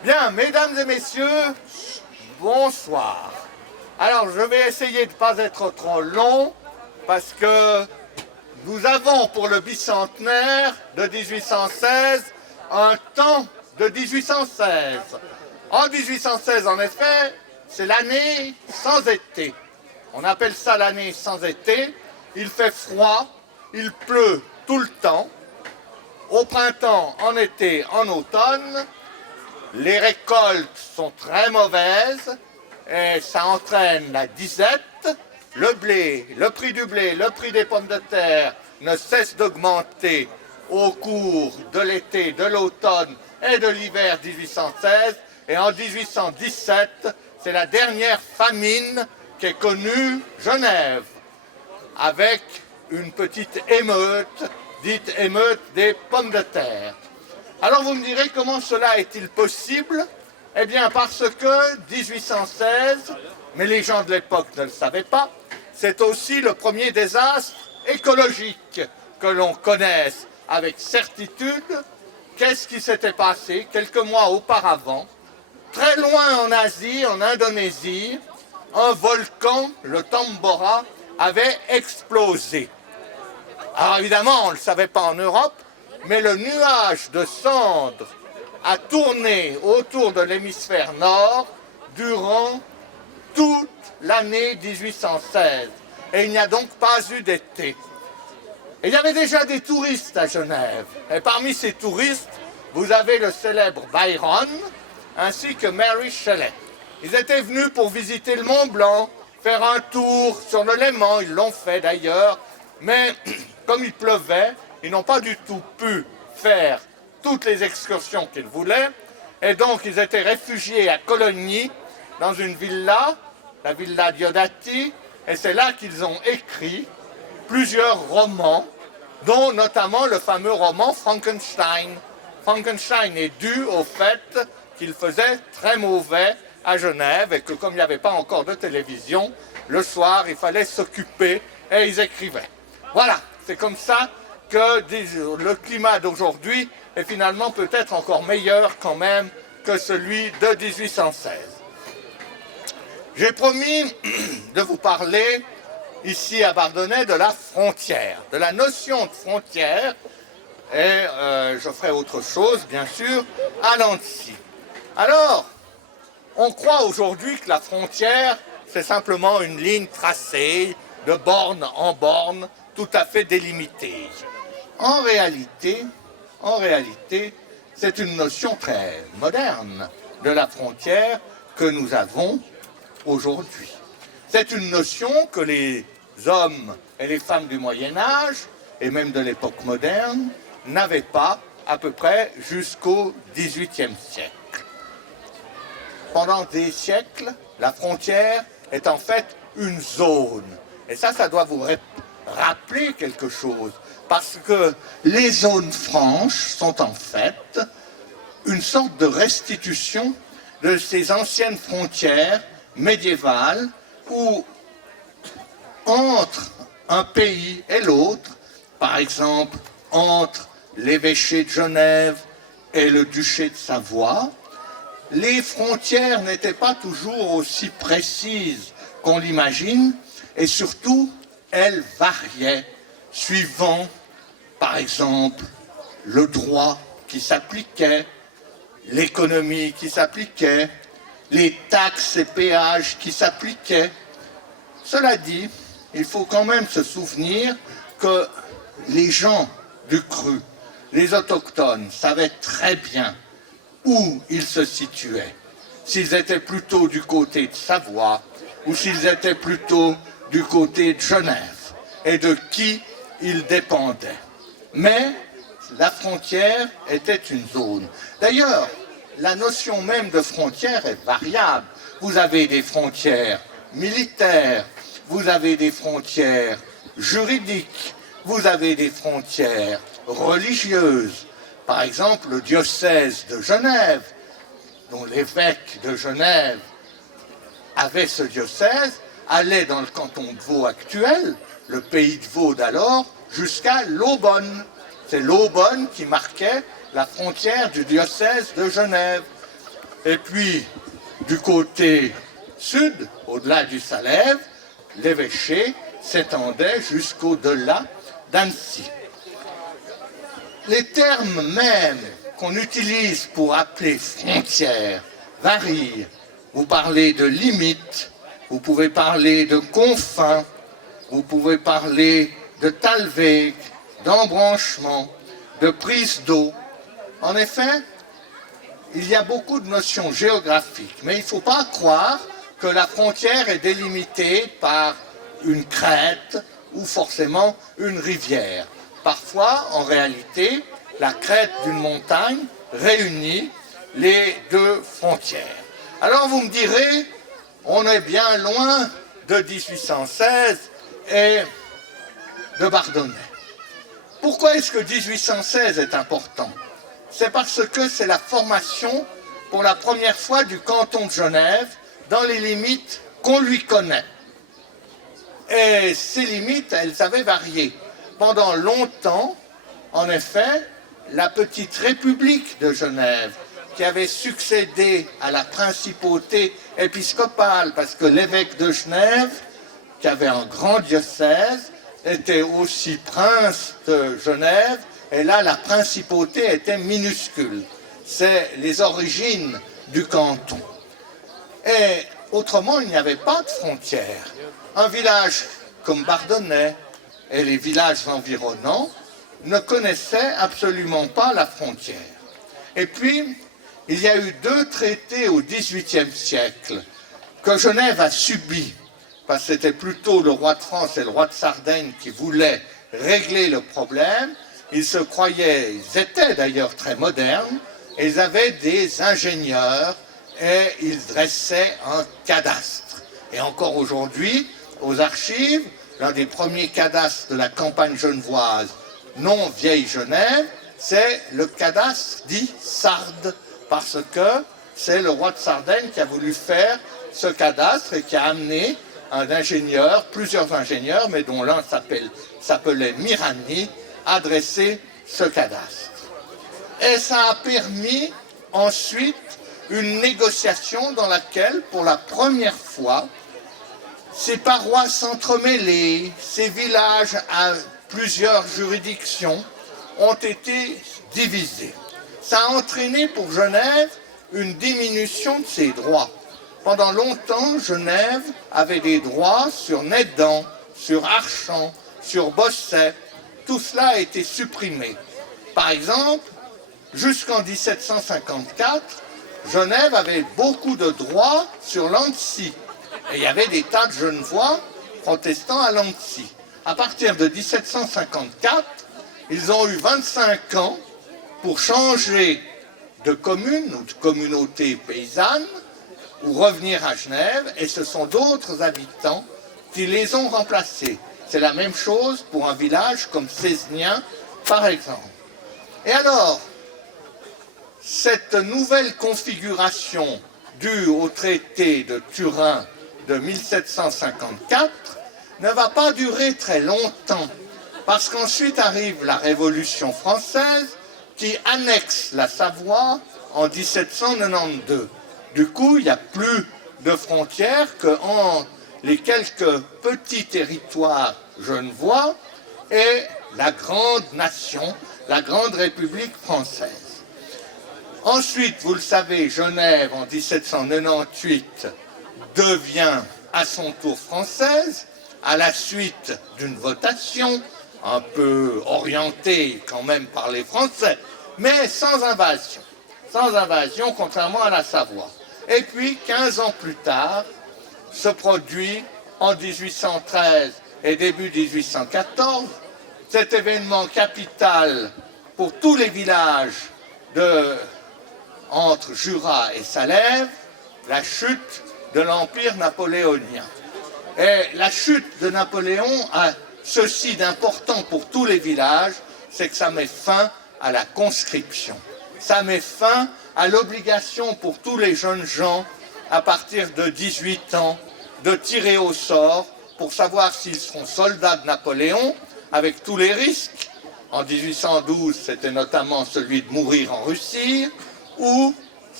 Bien, mesdames et messieurs, bonsoir. Alors, je vais essayer de ne pas être trop long, parce que nous avons pour le bicentenaire de 1816 un temps de 1816. En 1816, en effet, c'est l'année sans été. On appelle ça l'année sans été. Il fait froid, il pleut tout le temps. Au printemps, en été, en automne, les récoltes sont très mauvaises et ça entraîne la disette. Le blé, le prix du blé, le prix des pommes de terre ne cesse d'augmenter au cours de l'été, de l'automne et de l'hiver 1816. Et en 1817, c'est la dernière famine qu'ait connue Genève, avec une petite émeute, dite émeute des pommes de terre. Alors vous me direz, comment cela est-il possible? Eh bien parce que 1816, mais les gens de l'époque ne le savaient pas, c'est aussi le premier désastre écologique que l'on connaisse avec certitude. Qu'est-ce qui s'était passé quelques mois auparavant? Très loin en Asie, en Indonésie, un volcan, le Tambora, avait explosé. Alors évidemment, on ne le savait pas en Europe, mais le nuage de cendres a tourné autour de l'hémisphère nord durant toute l'année 1816. Et il n'y a donc pas eu d'été. Et il y avait déjà des touristes à Genève. Et parmi ces touristes, vous avez le célèbre Byron, ainsi que Mary Shelley. Ils étaient venus pour visiter le Mont Blanc, faire un tour sur le Léman, ils l'ont fait d'ailleurs, mais comme il pleuvait, ils n'ont pas du tout pu faire toutes les excursions qu'ils voulaient, et donc ils étaient réfugiés à Cologny, dans une villa, la villa Diodati, et c'est là qu'ils ont écrit plusieurs romans, dont notamment le fameux roman Frankenstein. Frankenstein est dû au fait qu'il faisait très mauvais à Genève, et que comme il n'y avait pas encore de télévision, le soir il fallait s'occuper, et ils écrivaient. Voilà, c'est comme ça que le climat d'aujourd'hui est finalement peut-être encore meilleur quand même que celui de 1816. J'ai promis de vous parler ici à Bardonnay de la frontière, de la notion de frontière, et je ferai autre chose, bien sûr, à Nancy. Alors, on croit aujourd'hui que la frontière, c'est simplement une ligne tracée de borne en borne, tout à fait délimitée. En réalité, c'est une notion très moderne de la frontière que nous avons aujourd'hui. C'est une notion que les hommes et les femmes du Moyen-Âge, et même de l'époque moderne, n'avaient pas à peu près jusqu'au XVIIIe siècle. Pendant des siècles, la frontière est en fait une zone. Et ça doit vous rappeler quelque chose. Parce que les zones franches sont en fait une sorte de restitution de ces anciennes frontières médiévales où, entre un pays et l'autre, par exemple entre l'évêché de Genève et le duché de Savoie, les frontières n'étaient pas toujours aussi précises qu'on l'imagine, et surtout, elles variaient suivant, par exemple, le droit qui s'appliquait, l'économie qui s'appliquait, les taxes et péages qui s'appliquaient. Cela dit, il faut quand même se souvenir que les gens du cru, les autochtones, savaient très bien où ils se situaient, s'ils étaient plutôt du côté de Savoie ou s'ils étaient plutôt du côté de Genève, et de qui ils dépendaient. Mais la frontière était une zone. D'ailleurs, la notion même de frontière est variable. Vous avez des frontières militaires, vous avez des frontières juridiques, vous avez des frontières religieuses. Par exemple, le diocèse de Genève, dont l'évêque de Genève avait ce diocèse, allait dans le canton de Vaud actuel, le pays de Vaud d'alors, jusqu'à l'Aubonne. C'est l'Aubonne qui marquait la frontière du diocèse de Genève. Et puis, du côté sud, au-delà du Salève, l'évêché s'étendait jusqu'au-delà d'Annecy. Les termes mêmes qu'on utilise pour appeler frontières varient. Vous parlez de limites, vous pouvez parler de confins, vous pouvez parler de talweg, d'embranchement, de prise d'eau. En effet, il y a beaucoup de notions géographiques, mais il ne faut pas croire que la frontière est délimitée par une crête ou forcément une rivière. Parfois, en réalité, la crête d'une montagne réunit les deux frontières. Alors vous me direz, on est bien loin de 1816 et de Bardonnay. Pourquoi est-ce que 1816 est important? C'est parce que c'est la formation pour la première fois du canton de Genève dans les limites qu'on lui connaît. Et ces limites, elles avaient varié. Pendant longtemps, en effet, la petite république de Genève, qui avait succédé à la principauté épiscopale, parce que l'évêque de Genève, qui avait un grand diocèse, était aussi prince de Genève, et là, la principauté était minuscule. C'est les origines du canton. Et autrement, il n'y avait pas de frontières. Un village comme Bardonnay et les villages environnants ne connaissaient absolument pas la frontière. Et puis, il y a eu deux traités au XVIIIe siècle que Genève a subis, parce que c'était plutôt le roi de France et le roi de Sardaigne qui voulaient régler le problème. Ils se croyaient, ils étaient d'ailleurs très modernes, et ils avaient des ingénieurs et ils dressaient un cadastre. Et encore aujourd'hui, aux archives, l'un des premiers cadastres de la campagne genevoise, non vieille Genève, c'est le cadastre dit Sarde, parce que c'est le roi de Sardaigne qui a voulu faire ce cadastre et qui a amené un ingénieur, plusieurs ingénieurs, mais dont l'un s'appelait Mirani, à dresser ce cadastre. Et ça a permis ensuite une négociation dans laquelle, pour la première fois, ces paroisses entremêlées, ces villages à plusieurs juridictions ont été divisés. Ça a entraîné pour Genève une diminution de ses droits. Pendant longtemps, Genève avait des droits sur Nédan, sur Archamps, sur Bosset. Tout cela a été supprimé. Par exemple, jusqu'en 1754, Genève avait beaucoup de droits sur Lancy. Et il y avait des tas de Genevois protestants à Lancy. À partir de 1754, ils ont eu 25 ans pour changer de commune ou de communauté paysanne ou revenir à Genève, et ce sont d'autres habitants qui les ont remplacés. C'est la même chose pour un village comme Cézanne, par exemple. Et alors, cette nouvelle configuration due au traité de Turin de 1754 ne va pas durer très longtemps, parce qu'ensuite arrive la Révolution française qui annexe la Savoie en 1792. Du coup, il n'y a plus de frontières qu'entre les quelques petits territoires genevois et la grande nation, la grande République française. Ensuite, vous le savez, Genève, en 1798, devient à son tour française, à la suite d'une votation, un peu orientée quand même par les Français, mais sans invasion. Sans invasion, contrairement à la Savoie. Et puis, 15 ans plus tard, se produit en 1813 et début 1814, cet événement capital pour tous les villages entre Jura et Salève, la chute de l'Empire napoléonien. Et la chute de Napoléon a ceci d'important pour tous les villages, c'est que ça met fin à la conscription. Ça met fin à l'obligation pour tous les jeunes gens, à partir de 18 ans, de tirer au sort pour savoir s'ils seront soldats de Napoléon, avec tous les risques. En 1812, c'était notamment celui de mourir en Russie, ou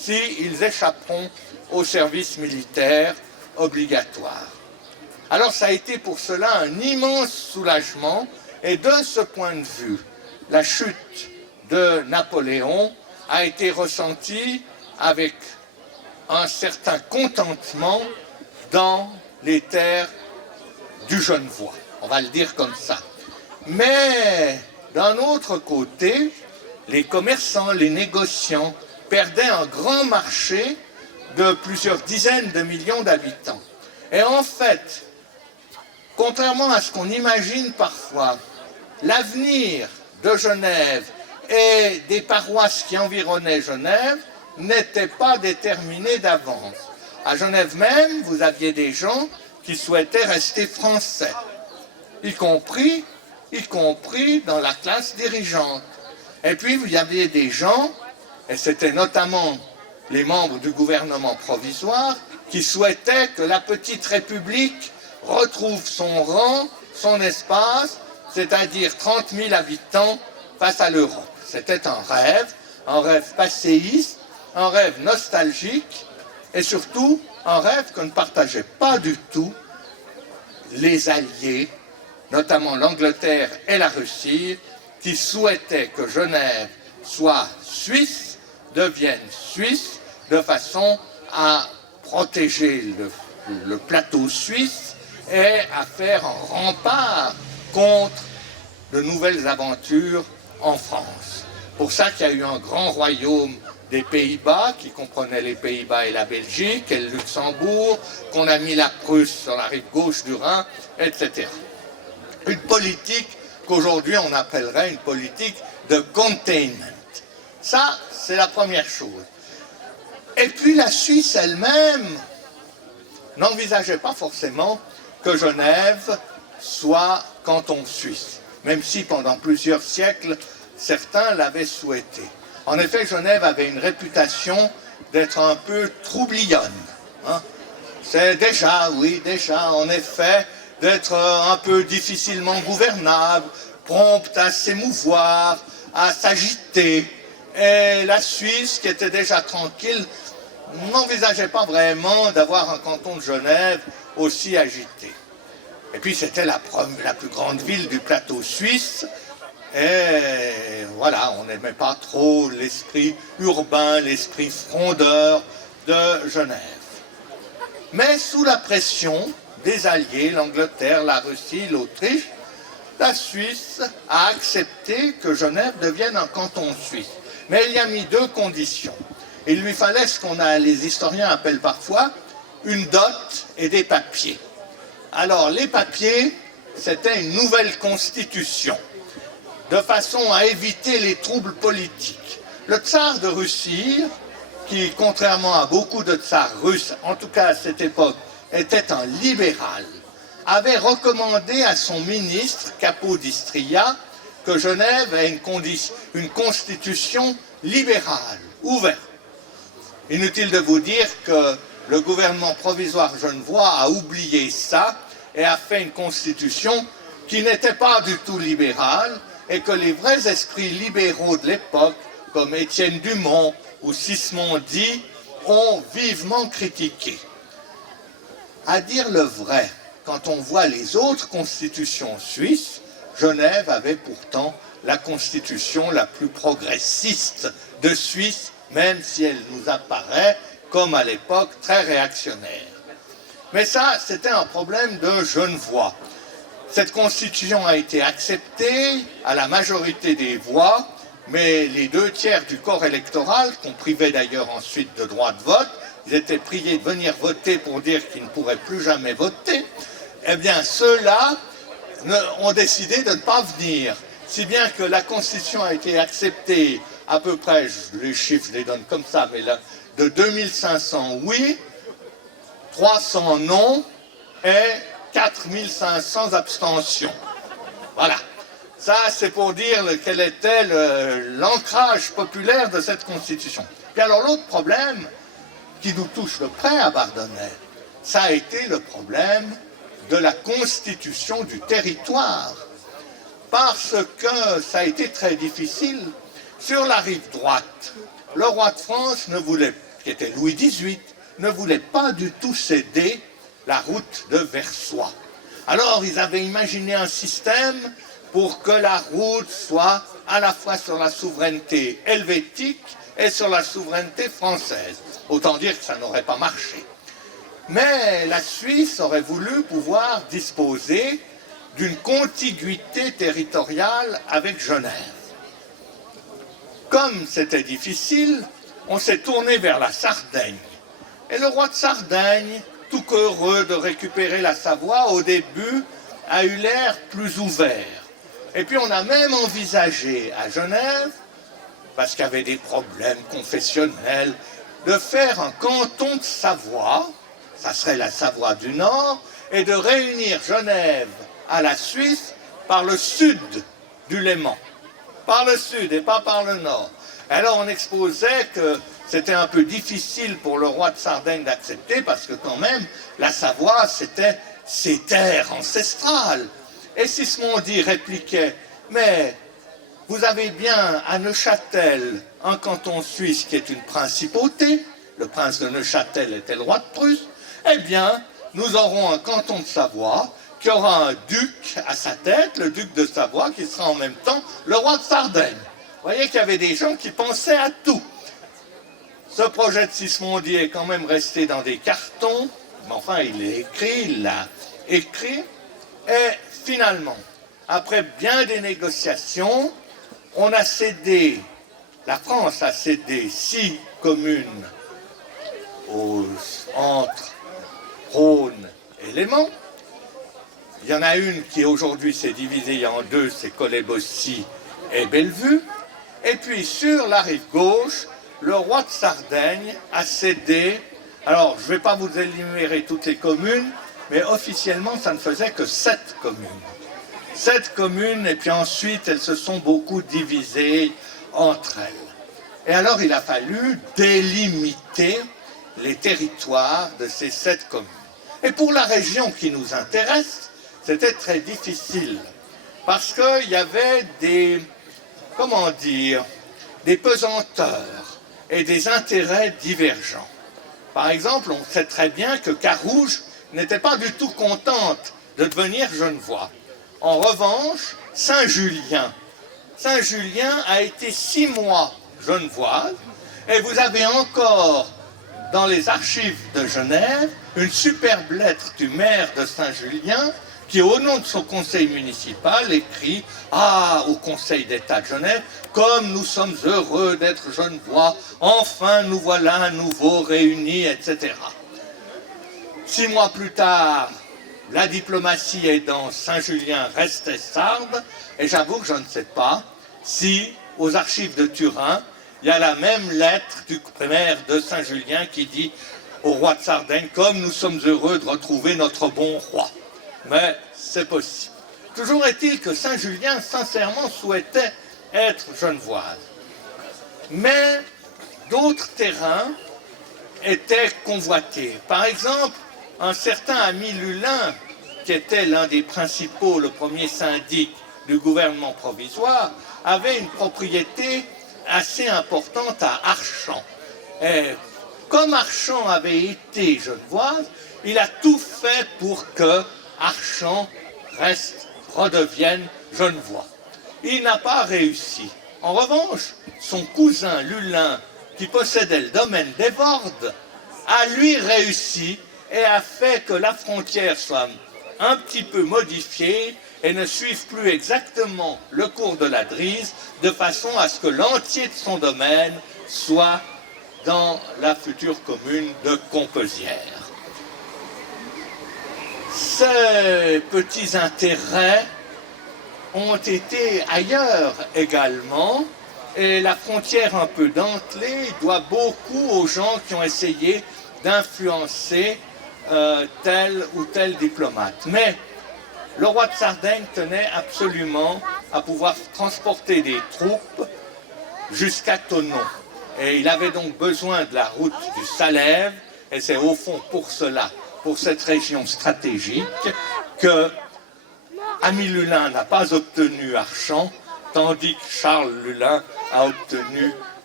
s'ils échapperont au service militaire obligatoire. Alors ça a été pour cela un immense soulagement, et de ce point de vue, la chute de Napoléon a été ressentie avec un certain contentement dans les terres du Genevois, on va le dire comme ça. Mais d'un autre côté, les commerçants, les négociants perdaient un grand marché de plusieurs dizaines de millions d'habitants. Et en fait, contrairement à ce qu'on imagine parfois, l'avenir de Genève et des paroisses qui environnaient Genève n'était pas déterminé d'avance. À Genève même, vous aviez des gens qui souhaitaient rester français, y compris dans la classe dirigeante. Et puis, vous aviez des gens, et c'était notamment les membres du gouvernement provisoire, qui souhaitaient que la petite République retrouve son rang, son espace, c'est-à-dire 30 000 habitants face à l'Europe. C'était un rêve passéiste, un rêve nostalgique, et surtout un rêve que ne partageaient pas du tout les alliés, notamment l'Angleterre et la Russie, qui souhaitaient que Genève soit suisse, devienne suisse, de façon à protéger le plateau suisse et à faire un rempart contre de nouvelles aventures en France. Pour ça qu'il y a eu un grand royaume des Pays-Bas, qui comprenait les Pays-Bas et la Belgique, et le Luxembourg, qu'on a mis la Prusse sur la rive gauche du Rhin, etc. Une politique qu'aujourd'hui on appellerait une politique de containment. Ça, c'est la première chose. Et puis la Suisse elle-même n'envisageait pas forcément que Genève soit canton suisse, même si pendant plusieurs siècles, certains l'avaient souhaité. En effet, Genève avait une réputation d'être un peu troublionne. Hein. C'est déjà, en effet, d'être un peu difficilement gouvernable, prompte à s'émouvoir, à s'agiter. Et la Suisse, qui était déjà tranquille, n'envisageait pas vraiment d'avoir un canton de Genève aussi agité. Et puis c'était la plus grande ville du plateau suisse, et voilà, on n'aimait pas trop l'esprit urbain, l'esprit frondeur de Genève. Mais sous la pression des Alliés, l'Angleterre, la Russie, l'Autriche, la Suisse a accepté que Genève devienne un canton suisse. Mais il y a mis deux conditions. Il lui fallait ce les historiens appellent parfois une dot et des papiers. Alors les papiers, c'était une nouvelle constitution, de façon à éviter les troubles politiques. Le tsar de Russie, qui contrairement à beaucoup de tsars russes, en tout cas à cette époque, était un libéral, avait recommandé à son ministre, Capodistria, que Genève ait une constitution libérale, ouverte. Inutile de vous dire que le gouvernement provisoire genevois a oublié ça et a fait une constitution qui n'était pas du tout libérale et que les vrais esprits libéraux de l'époque, comme Étienne Dumont ou Sismondi, ont vivement critiqué. À dire le vrai, quand on voit les autres constitutions suisses, Genève avait pourtant la constitution la plus progressiste de Suisse, même si elle nous apparaît, comme à l'époque, très réactionnaire. Mais ça, c'était un problème de Genevois. Cette constitution a été acceptée à la majorité des voix, mais les 2/3 du corps électoral, qu'on privait d'ailleurs ensuite de droit de vote, ils étaient priés de venir voter pour dire qu'ils ne pourraient plus jamais voter, eh bien ceux-là ont décidé de ne pas venir. Si bien que la Constitution a été acceptée à peu près, les chiffres je les donne comme ça, mais là, de 2500 oui, 300 non et 4500 abstentions. Voilà. Ça, c'est pour dire quel était l'ancrage populaire de cette Constitution. Et alors l'autre problème qui nous touche de près à Bardonnay, ça a été le problème de la constitution du territoire. Parce que ça a été très difficile. Sur la rive droite, le roi de France ne voulait qui était Louis XVIII, ne voulait pas du tout céder la route de Versoix. Alors ils avaient imaginé un système pour que la route soit à la fois sur la souveraineté helvétique et sur la souveraineté française. Autant dire que ça n'aurait pas marché. Mais la Suisse aurait voulu pouvoir disposer d'une contiguïté territoriale avec Genève. Comme c'était difficile, on s'est tourné vers la Sardaigne. Et le roi de Sardaigne, tout heureux de récupérer la Savoie, au début, a eu l'air plus ouvert. Et puis on a même envisagé à Genève, parce qu'il y avait des problèmes confessionnels, de faire un canton de Savoie, ça serait la Savoie du Nord, et de réunir Genève à la Suisse par le sud du Léman. Par le sud et pas par le nord. Alors on exposait que c'était un peu difficile pour le roi de Sardaigne d'accepter, parce que quand même, la Savoie, c'était ses terres ancestrales. Et Sismondi répliquait, mais vous avez bien à Neuchâtel un canton suisse qui est une principauté, le prince de Neuchâtel était le roi de Prusse, eh bien, nous aurons un canton de Savoie qui aura un duc à sa tête, le duc de Savoie, qui sera en même temps le roi de Sardaigne. Vous voyez qu'il y avait des gens qui pensaient à tout. Ce projet de Sismondi est quand même resté dans des cartons, mais enfin il l'a écrit, et finalement, après bien des négociations, on a cédé, la France a cédé 6 communes entre Rhône et Léman. Il y en a une qui aujourd'hui s'est divisée en deux, c'est Collet-Bossy et Bellevue. Et puis sur la rive gauche, le roi de Sardaigne a cédé, alors je ne vais pas vous énumérer toutes les communes, mais officiellement ça ne faisait que 7 communes. 7 communes, et puis ensuite elles se sont beaucoup divisées entre elles. Et alors il a fallu délimiter les territoires de ces 7 communes. Et pour la région qui nous intéresse, c'était très difficile, parce qu'il y avait des, comment dire, des pesanteurs et des intérêts divergents. Par exemple, on sait très bien que Carouge n'était pas du tout contente de devenir genevois. En revanche, Saint-Julien a été 6 mois genevoise, et vous avez encore dans les archives de Genève une superbe lettre du maire de Saint-Julien qui, au nom de son conseil municipal, écrit « Ah, au Conseil d'État de Genève, comme nous sommes heureux d'être genevois, enfin nous voilà à nouveau réunis, etc. » 6 mois plus tard, la diplomatie aidant, Saint-Julien restait sarde, et j'avoue que je ne sais pas si, aux archives de Turin, il y a la même lettre du maire de Saint-Julien qui dit au roi de Sardaigne « Comme nous sommes heureux de retrouver notre bon roi ». Mais c'est possible. Toujours est-il que Saint-Julien, sincèrement, souhaitait être genevoise. Mais d'autres terrains étaient convoités. Par exemple, un certain Ami Lulin, qui était l'un des principaux, le premier syndic du gouvernement provisoire, avait une propriété assez importante à Archamps. Et comme Archamps avait été genevoise, il a tout fait pour que Archamps redevienne genevois. Il n'a pas réussi. En revanche, son cousin Lulin, qui possédait le domaine des Vordes, a lui réussi et a fait que la frontière soit un petit peu modifiée et ne suive plus exactement le cours de la Drise, de façon à ce que l'entier de son domaine soit dans la future commune de Composières. Ces petits intérêts ont été ailleurs également, et la frontière un peu dentelée doit beaucoup aux gens qui ont essayé d'influencer tel ou tel diplomate. Mais le roi de Sardaigne tenait absolument à pouvoir transporter des troupes jusqu'à Thonon. Et il avait donc besoin de la route du Salève, et c'est au fond pour cela, pour cette région stratégique, que Ami Lulin n'a pas obtenu Archamps, tandis que Charles Lulin a obtenu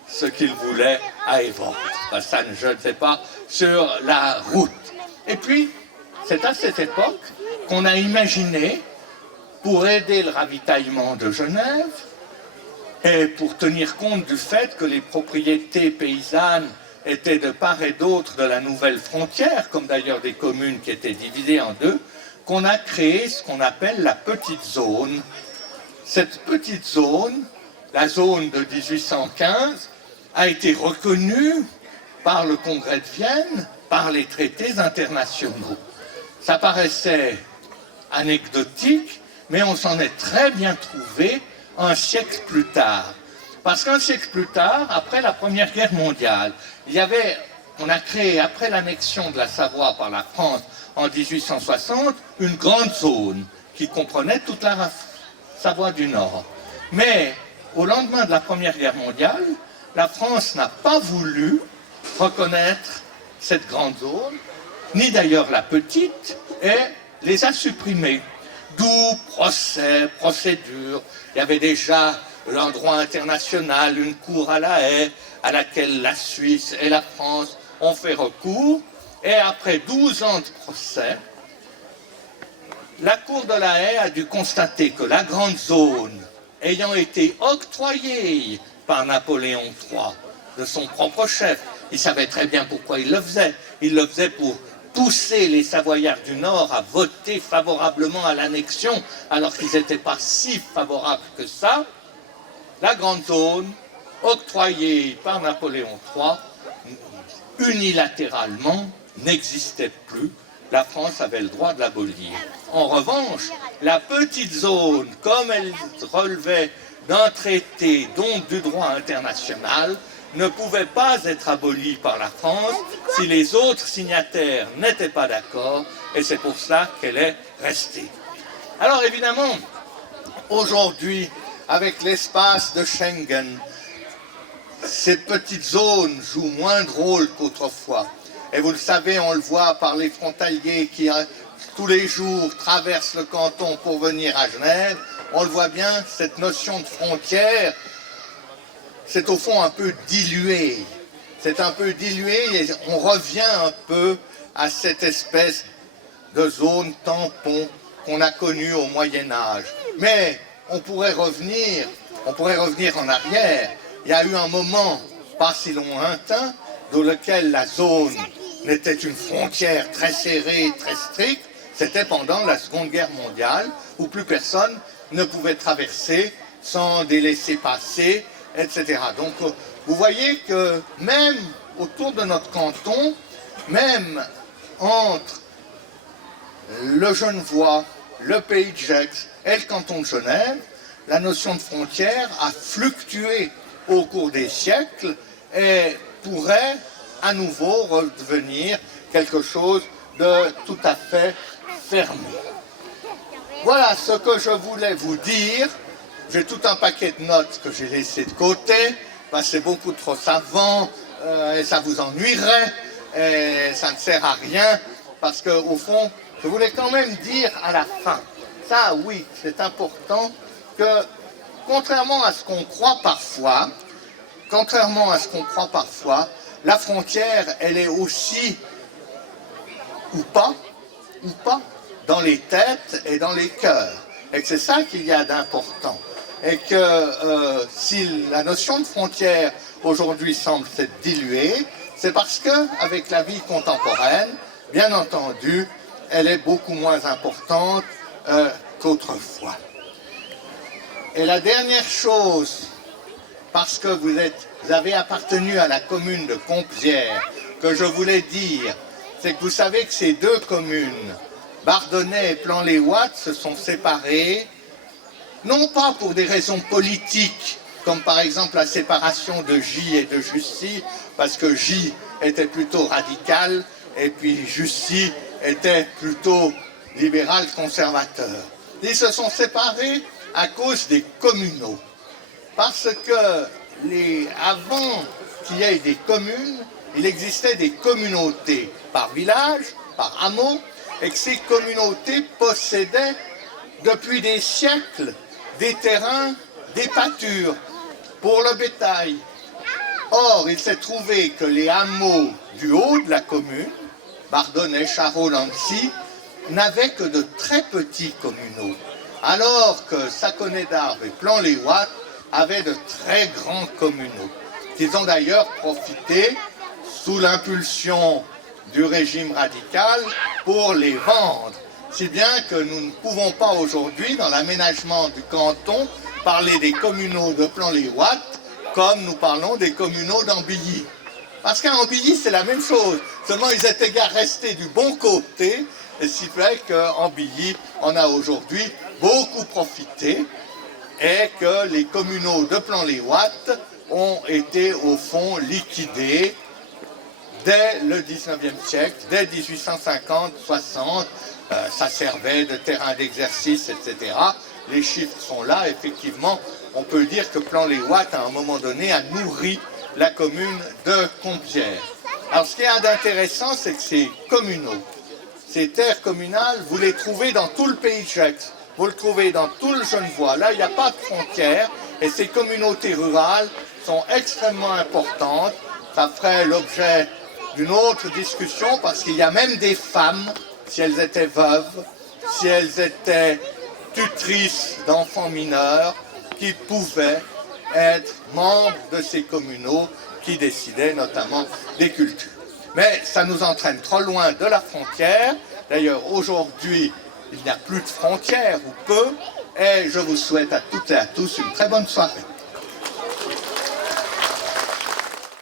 ce qu'ils voulaient à Évreux. Ben, ça, je ne sais pas, sur la route. Et puis, c'est à cette époque qu'on a imaginé, pour aider le ravitaillement de Genève, et pour tenir compte du fait que les propriétés paysannes étaient de part et d'autre de la nouvelle frontière, comme d'ailleurs des communes qui étaient divisées en deux, qu'on a créé ce qu'on appelle la petite zone. Cette petite zone, la zone de 1815, a été reconnue par le Congrès de Vienne, par les traités internationaux. Ça paraissait anecdotique, mais on s'en est très bien trouvé un siècle plus tard. Parce qu'un siècle plus tard, après la Première Guerre mondiale, on a créé, après l'annexion de la Savoie par la France en 1860, une grande zone qui comprenait toute la Savoie du Nord. Mais au lendemain de la Première Guerre mondiale, la France n'a pas voulu reconnaître cette grande zone, ni d'ailleurs la petite, et les a supprimées. D'où procès, procédure. Il y avait déjà l'endroit international, une cour à La Haye, à laquelle la Suisse et la France ont fait recours. Et après 12 ans de procès, la cour de La Haye a dû constater que la grande zone, ayant été octroyée par Napoléon III de son propre chef, il savait très bien pourquoi il le faisait. Il le faisait pour pousser les Savoyards du Nord à voter favorablement à l'annexion, alors qu'ils n'étaient pas si favorables que ça. La grande zone, octroyée par Napoléon III, unilatéralement, n'existait plus. La France avait le droit de l'abolir. En revanche, la petite zone, comme elle relevait d'un traité, donc du droit international, ne pouvait pas être abolie par la France si les autres signataires n'étaient pas d'accord, et c'est pour cela qu'elle est restée. Alors évidemment, aujourd'hui, avec l'espace de Schengen, ces petites zones jouent moins de rôle qu'autrefois. Et vous le savez, on le voit par les frontaliers qui tous les jours traversent le canton pour venir à Genève. On le voit bien, cette notion de frontière, c'est au fond un peu dilué. C'est un peu dilué et on revient un peu à cette espèce de zone tampon qu'on a connue au Moyen-Âge. Mais on pourrait revenir en arrière. Il y a eu un moment, pas si lointain, dans lequel la zone n'était une frontière très serrée, très stricte. C'était pendant la Seconde Guerre mondiale, où plus personne ne pouvait traverser sans des laissez-passer, etc. Donc, vous voyez que même autour de notre canton, même entre le Genevois, le Pays de Gex et le canton de Genève, la notion de frontière a fluctué au cours des siècles et pourrait à nouveau redevenir quelque chose de tout à fait fermé. Voilà ce que je voulais vous dire. J'ai tout un paquet de notes que j'ai laissé de côté, parce que c'est beaucoup trop savant, et ça vous ennuierait, et ça ne sert à rien, parce qu'au fond, je voulais quand même dire à la fin, ça oui, c'est important, que contrairement à ce qu'on croit parfois, la frontière, elle est aussi, ou pas, dans les têtes et dans les cœurs. Et que c'est ça qu'il y a d'important. Et que si la notion de frontière aujourd'hui semble s'être diluée, c'est parce qu'avec la vie contemporaine, bien entendu, elle est beaucoup moins importante qu'autrefois. Et la dernière chose, parce que vous avez appartenu à la commune de Compierre, que je voulais dire, c'est que vous savez que ces deux communes, Bardonnay et Plan-les-Ouates, se sont séparées, non pas pour des raisons politiques, comme par exemple la séparation de J et de Jussy, parce que J était plutôt radical, et puis Jussy était plutôt libéral-conservateur. Ils se sont séparés à cause des communaux. Parce que avant qu'il y ait des communes, il existait des communautés par village, par hameau, et que ces communautés possédaient depuis des siècles des terrains, des pâtures pour le bétail. Or, il s'est trouvé que les hameaux du haut de la commune, Bardonnay, Charolles, Nancy, n'avaient que de très petits communaux, alors que Saconnet-d'Arves et Plan-les-Ouates avaient de très grands communaux, qu'ils ont d'ailleurs profité, sous l'impulsion du régime radical, pour les vendre. Si bien que nous ne pouvons pas aujourd'hui, dans l'aménagement du canton, parler des communaux de Plan-les-Ouates comme nous parlons des communaux d'Ambilly. Parce qu'à Ambilly, c'est la même chose. Seulement, ils étaient restés du bon côté, et ce qui fait qu'Ambilly en a aujourd'hui beaucoup profité, et que les communaux de Plan-les-Ouates ont été, au fond, liquidés dès le 19e siècle, dès 1850-60. Ça servait de terrain d'exercice, etc. Les chiffres sont là, effectivement. On peut dire que Plan-les-Ouates, à un moment donné, a nourri la commune de Compiègne. Alors, ce qui est d'intéressant, c'est que ces communaux, ces terres communales, vous les trouvez dans tout le pays de Gex. Vous le trouvez dans tout le Genevois. Là, il n'y a pas de frontières. Et ces communautés rurales sont extrêmement importantes. Ça ferait l'objet d'une autre discussion, parce qu'il y a même des femmes, si elles étaient veuves, si elles étaient tutrices d'enfants mineurs, qui pouvaient être membres de ces communaux qui décidaient notamment des cultures. Mais ça nous entraîne trop loin de la frontière. D'ailleurs, aujourd'hui, il n'y a plus de frontières, ou peu, et je vous souhaite à toutes et à tous une très bonne soirée.